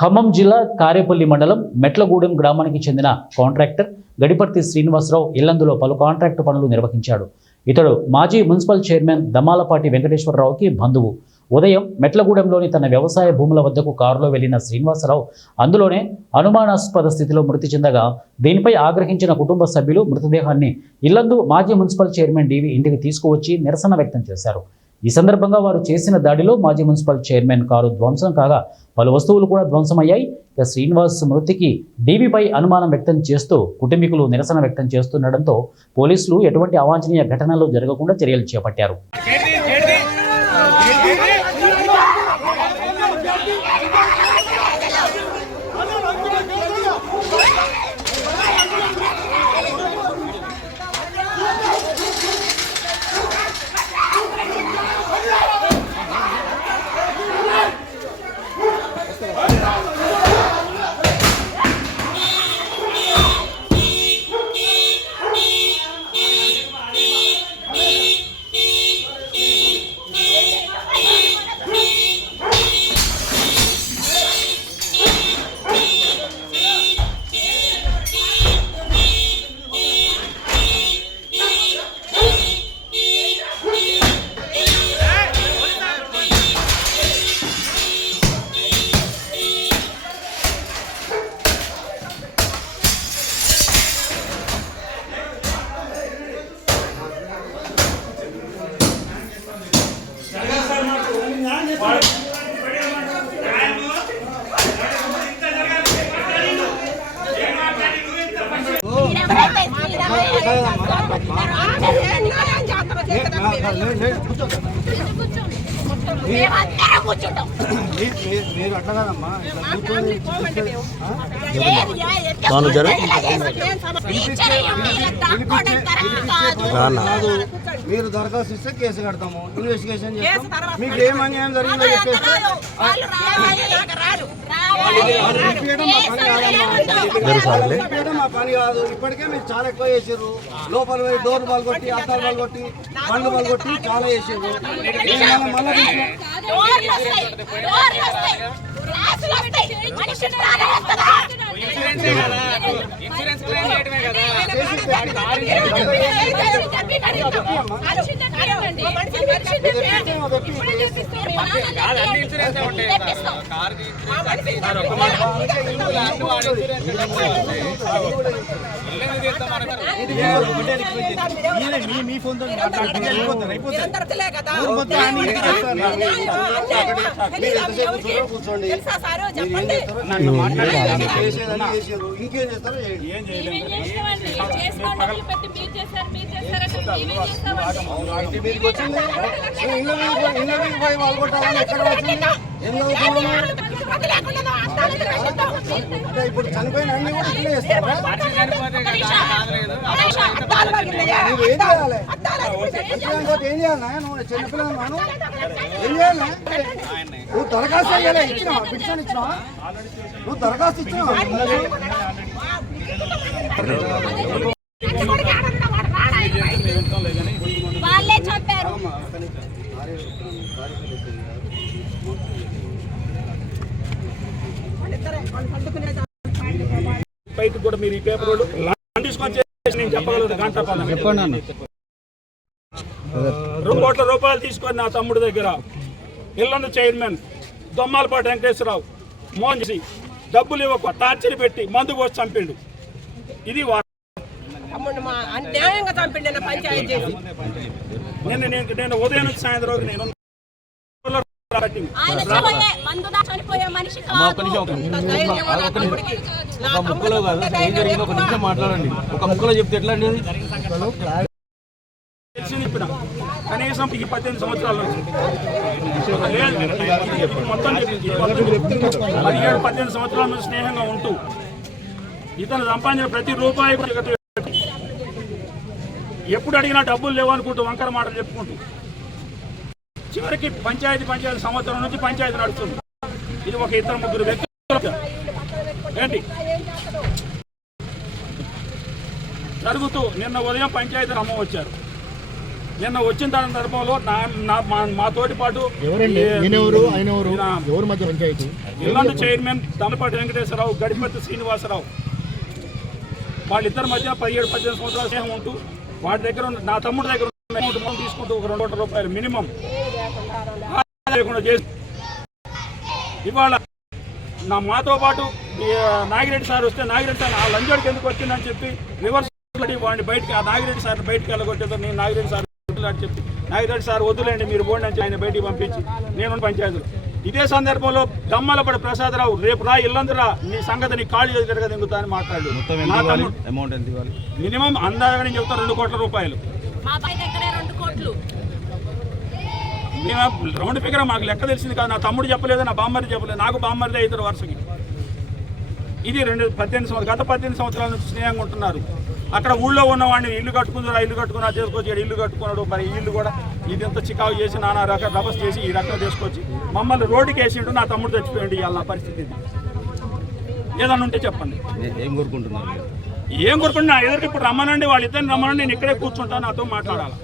ఖమ్మం జిల్లా కారేపల్లి మండలం మెట్లగూడెం గ్రామానికి చెందిన కాంట్రాక్టర్ గడిపర్తి శ్రీనివాసరావు ఇల్లందులో పలు కాంట్రాక్టు పనులు నిర్వహించాడు. ఇతడు మాజీ మున్సిపల్ చైర్మన్ దమ్మాలపాటి వెంకటేశ్వరరావుకి బంధువు. ఉదయం మెట్లగూడెంలోని తన వ్యవసాయ భూముల వద్దకు కారులో వెళ్లిన శ్రీనివాసరావు అందులోనే అనుమానాస్పద స్థితిలో మృతి చెందగా దీనిపై ఆగ్రహించిన కుటుంబ సభ్యులు మృతదేహాన్ని ఇల్లందు మాజీ మున్సిపల్ చైర్మన్ డివి ఇంటికి తీసుకువచ్చి నిరసన వ్యక్తం చేశారు. ఈ సందర్భంగా వారు చేసిన దాడిలో మాజీ మున్సిపల్ చైర్మన్ కారు ధ్వంసం కాగా పలు వస్తువులు కూడా ధ్వంసమయ్యాయి. ఇక శ్రీనివాస్ మృతికి డీవీపై అనుమానం వ్యక్తం చేస్తూ కుటుంబీకులు నిరసన వ్యక్తం చేస్తుండటంతో పోలీసులు ఎటువంటి అవాంఛనీయ ఘటనలు జరగకుండా చర్యలు చేపట్టారు. మీరు అట్లా కాదమ్మా, మీరు దరఖాస్తు ఇస్తే కేసు కడతాము, ఇన్వెస్టిగేషన్ చేస్తాం. మీకు ఏం అన్యాయం జరిగిందో చెప్పేస్తే మా పని కాదు. ఇప్పటికే మీరు చాలా ఎక్కువ చేసారు. లోపల పోయి డోర్ బాల్ కొట్టి, అద్దాలు బాల్ కొట్టి, పండ్లు బాల్ కొట్టి చాలా చేసారు. మీ ఫోన్ కూర్చోండి, ఇంకేం చేస్తారో మీదకి వచ్చింది. ఇళ్ళ పోయి వాళ్ళు కొట్టాలని ఎక్కడ వచ్చింది? ఇప్పుడు చనిపోయిన అన్ని కూడా ఇట్లా చేస్తారా? నువ్వు ఏం చేయాలి? ఏం చేయాలి? నువ్వు చిన్నపిల్లలు ఏం చేయాలి? నువ్వు దరఖాస్తు అయ్యాలి, ఇచ్చినావా? పిటిషన్ ఇచ్చినావా? నువ్వు దరఖాస్తు ఇచ్చినావా? బయటకు కూడా మీరు ఈ పేపర్ తీసుకొని నేను చెప్పగలను. గంట చెప్పండి. 2 కోట్ల రూపాయలు తీసుకొని నా తమ్ముడి దగ్గర ఇల్లందు చైర్మన్ దొమ్మాలపాటి వెంకటేశ్వరరావు మోహన్ చేసి డబ్బులు ఇవ్వక టార్చర్ పెట్టి మందు పోసి చంపిండు. ఇది నేను ఉదయం నుంచి సాయంత్రం నేను ఒక ముక్కలో కాదు, ఏం జరిగిందో ఒక నిమిషం మాట్లాడండి. ఒక ముక్కలో చెప్తే ఎట్లా అండి? కనీసం 18 సంవత్సరాల నుంచి మొత్తం 17-18 సంవత్సరాల నుంచి స్నేహంగా ఉంటూ ఇతను సంపాదించిన ప్రతి రూపాయి ఎప్పుడు అడిగినా డబ్బులు లేవనుకుంటూ వంకర మాటలు చెప్పుకుంటూ చివరికి పంచాయతీ సంవత్సరం నుంచి పంచాయతీ నడుస్తుంది. ఇది ఒక 2-3 వ్యక్తులు ఏంటి జరుగుతూ నిన్న ఉదయం పంచాయతీ అమ్మ వచ్చారు. నిన్న వచ్చిన సందర్భంలో మా తోటి పాటు ఎవరండి ఈయనెవరు ఆయన ఎవరు ఎవరి మధ్య పంచాయతీ ఇల్లందు చైర్మన్ దమలపాటి వెంకటేశ్వరరావు గడిపతి శ్రీనివాసరావు వాళ్ళిద్దరి మధ్య 17-18 సంవత్సరాల స్నేహం ఉంటూ వాటి దగ్గర నా తమ్ముడి దగ్గర అమౌంట్ తీసుకుంటూ ఒక 2 కోట్ల రూపాయలు మినిమం లేకుండా చేసి ఇవాళ మాతో పాటు నాగిరెడ్డి సార్ వస్తే నాగిరెడ్డి సార్ ఆ లంజోడికి ఎందుకు వచ్చిందని చెప్పి రివర్స్ వాడిని బయటకి ఆ నాగిరెడ్డి సార్ బయటకు వెళ్ళగొట్టేదో నేను నాగిరెడ్డి సార్ అని చెప్పి నాగిరెడ్డి సార్ వద్దులేండి మీరు పోండి అని ఆయన బయటికి పంపించి నేను పంచాయతీలు ఇదే సందర్భంలో దమ్మలపడి ప్రసాదరావు రేపు రా ఇల్లందురా నీ సంగతి నీ కాళ్ళు చేతిగా దిగుతా అని మాట్లాడు మినిమం అందాక నేను చెప్తా 2 కోట్ల రూపాయలు మేము రౌండ్ ఫిగర్ మాకు లెక్క తెలిసింది కాదు నా తమ్ముడు చెప్పలేదు నా బామ్మది చెప్పలేదు నాకు బామ్మది ఇద్దరు వరుసకి ఇది 18 సంవత్సరాల నుంచి స్నేహంగా ఉంటున్నారు అక్కడ ఊళ్ళో ఉన్నవాడిని ఇల్లు కట్టుకుంటారు ఇల్లు కట్టుకున్నా చేసుకొచ్చి ఇల్లు కట్టుకున్నాడు మరి ఇల్లు కూడా ఇది ఎంత చికాకు చేసి నానా రకాల రభస్ చేసి ఈ రకంగా తీసుకొచ్చి మమ్మల్ని రోడ్డుకి వేసిండు నా తమ్ముడు చచ్చిపోయింది ఇవాళ నా పరిస్థితి ఏదన్నా ఉంటే చెప్పండి ఏం కోరుకుంటున్నారు ఏం కోరుకుంటున్నా ఎదురికి ఇప్పుడు రమ్మనండి వాళ్ళిద్దరిని రమ్మనండి నేను ఇక్కడే కూర్చుంటాను నాతో మాట్లాడాలి